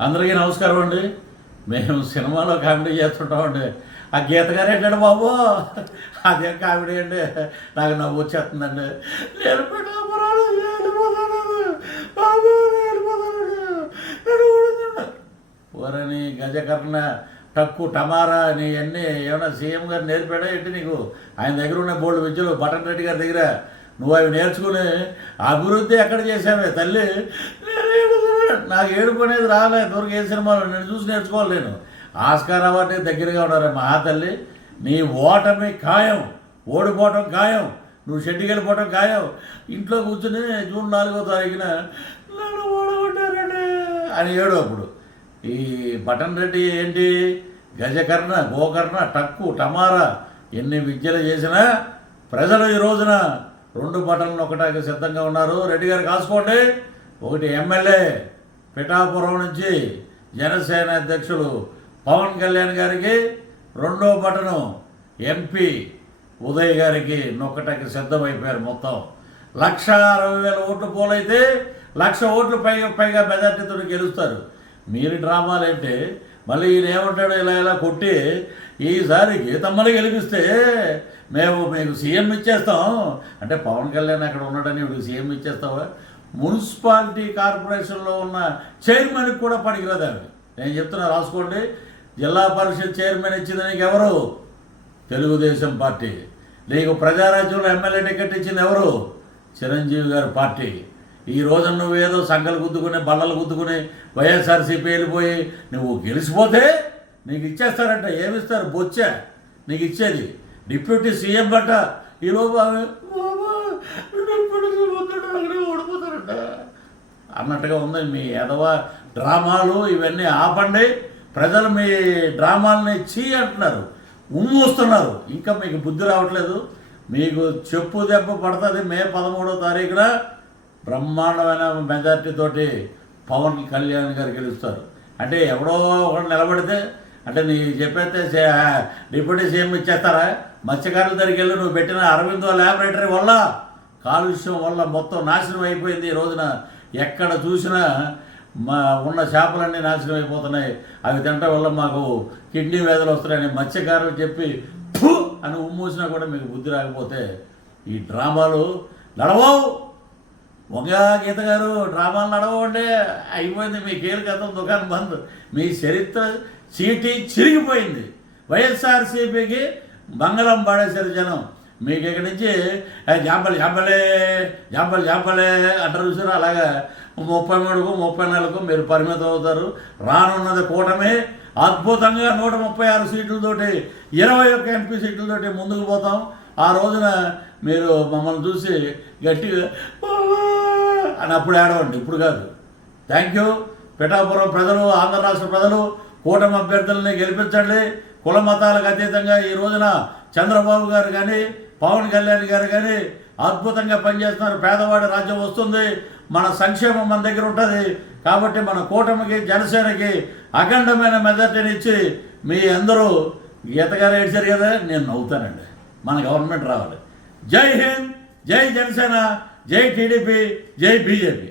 అందరికీ నమస్కారం అండి. మేము సినిమాలో కామెడీ చేస్తుంటామండి. ఆ గీత గారు ఏంటండి బాబు, అదే కామెడీ అండి. నాకు నవ్వు వచ్చేస్తుందండి. నేను పిఠాపురాలు వెళ్ళిపోతాను బాబు, ఓరని గజకర్ణ టక్కు టమారా నీ అన్నీ ఏమన్నా సీఎం గారు నేర్పాడా ఏంటి నీకు? ఆయన దగ్గర ఉన్న బోల్డ్ విద్యలు బటన్ రెడ్డి గారి దగ్గర నువ్వు అవి నేర్చుకుని అభివృద్ధి ఎక్కడ చేసావే తల్లి? నాకు ఏడుపు అనేది రాలే దూరకు ఏ సినిమాలో నేను చూసి నేర్చుకోవాలి. నేను ఆస్కార్ అవార్డు దగ్గరగా ఉన్నారు మహాతల్లి. నీ ఓటమి ఖాయం, ఓడిపోవటం ఖాయం, నువ్వు షెడ్డికి వెళ్ళిపోవటం ఖాయం. ఇంట్లో కూర్చుని జూన్ 4వ తారీఖున నన్ను ఓడగొట్టారండి అని ఏడు. అప్పుడు ఈ బటన్ రెడ్డి ఏంటి గజకర్ణ గోకర్ణ టక్కు టమారా ఎన్ని విద్యలు చేసినా ప్రజలు ఈ రోజున 2 బటన్లు ఒకటాకి సిద్ధంగా ఉన్నారు. రెడ్డి గారు కాసుకోండి. ఒకటి ఎమ్మెల్యే పిఠాపురం నుంచి జనసేన అధ్యక్షులు పవన్ కళ్యాణ్ గారికి, 2వ బటను ఎంపీ ఉదయ్ గారికి నొక్కటానికి సిద్ధమైపోయారు. మొత్తం 1,60,000 ఓట్లు పోలైతే 1,00,000 ఓట్లు పైగా మెజార్టీతో గెలుస్తారు. మీరు డ్రామాలు ఏంటి? మళ్ళీ ఈయన ఏమంటాడు, ఇలా కొట్టి ఈసారి గీతమ్మని గెలిపిస్తే మేము మీకు సీఎం ఇచ్చేస్తాం అంటే పవన్ కళ్యాణ్ అక్కడ ఉన్నాడని ఇప్పుడు సీఎం ఇచ్చేస్తావా? మున్సిపాలిటీ కార్పొరేషన్లో ఉన్న చైర్మన్కి కూడా పనికిరాదు ఆమె. నేను చెప్తున్నా రాసుకోండి. జిల్లా పరిషత్ చైర్మన్ ఇచ్చింది నీకు ఎవరు? తెలుగుదేశం పార్టీ. నీకు ప్రజారాజ్యంలో ఎమ్మెల్యే టికెట్ ఇచ్చింది ఎవరు? చిరంజీవి గారి పార్టీ. ఈ రోజు నువ్వేదో సంఘాలు గుద్దుకుని బల్లలు గుద్దుకుని వైఎస్ఆర్సీపీ వెళ్ళిపోయి నువ్వు గెలిచిపోతే నీకు ఇచ్చేస్తారంట. ఏమిస్తారు? బొచ్చా నీకు ఇచ్చేది. డిప్యూటీ సీఎం బట్ట ఈలోపు ఓడిపోతారంట అన్నట్టుగా ఉంది మీ ఎదవ డ్రామాలు. ఇవన్నీ ఆపండి. ప్రజలు మీ డ్రామాలని అంటున్నారు, ఉమ్మూస్తున్నారు. ఇంకా మీకు బుద్ధి రావట్లేదు. మీకు చెప్పు దెబ్బ పడుతుంది. మే 13వ తారీఖున బ్రహ్మాండమైన మెజార్టీతోటి పవన్ కళ్యాణ్ గారు గెలుస్తారు. అంటే ఎవడో ఒకటి నిలబడితే అంటే నీ చెప్పేస్తే డిప్యూటీ సీఎం ఇచ్చేస్తారా? మత్స్యకారుల దగ్గరికి వెళ్ళి నువ్వు పెట్టిన అరవిందో ల్యాబొరేటరీ వల్ల కాలుష్యం వల్ల మొత్తం నాశనం అయిపోయింది. ఈ రోజున ఎక్కడ చూసినా ఉన్న చేపలన్నీ నాశనం అయిపోతున్నాయి. అవి తినటం వల్ల మాకు కిడ్నీ వ్యాధులు వస్తున్నాయని మత్స్యకారులు చెప్పి అని ఉమ్మూసినా కూడా మీకు బుద్ధి రాకపోతే ఈ డ్రామాలు నడవవు. వంగ గీత గారు డ్రామాలు నడవండి. అయిపోయింది మీ కీలకతం, దుకాణం బంద్. మీ చరిత్ర చీటీ చిరిగిపోయింది. వైఎస్ఆర్సీపీకి మంగళం పాడేశారు జనం. మీకు ఇక్కడి నుంచి జాంపలే అంటారు చూసారు. అలాగా 33కు 34కు మీరు పరిమితం అవుతారు. రానున్నది కూటమి. అద్భుతంగా 136 సీట్లతోటి 21 ఎంపీ సీట్లతోటి ముందుకు పోతాం. ఆ రోజున మీరు మమ్మల్ని చూసి గట్టిగా అని అప్పుడు ఏడవండి, ఇప్పుడు కాదు. Thank you. పిఠాపురం ప్రజలు, ఆంధ్ర రాష్ట్ర ప్రజలు కూటమి అభ్యర్థులని గెలిపించండి. కుల మతాలకు అతీతంగా ఈ రోజున చంద్రబాబు గారు కానీ పవన్ కళ్యాణ్ గారు కానీ అద్భుతంగా పనిచేస్తున్నారు. పేదవాడి రాజ్యం వస్తుంది. మన సంక్షేమం మన దగ్గర ఉంటుంది. కాబట్టి మన కూటమికి జనసేనకి అఖండమైన మెజార్టీని ఇచ్చి మీ అందరూ గీతగారు ఏడ్చారు కదా, నేను నవ్వుతానండి. మన గవర్నమెంట్ రావాలి. జై హింద్, జై జనసేన, జై టీడీపీ, జై బీజేపీ.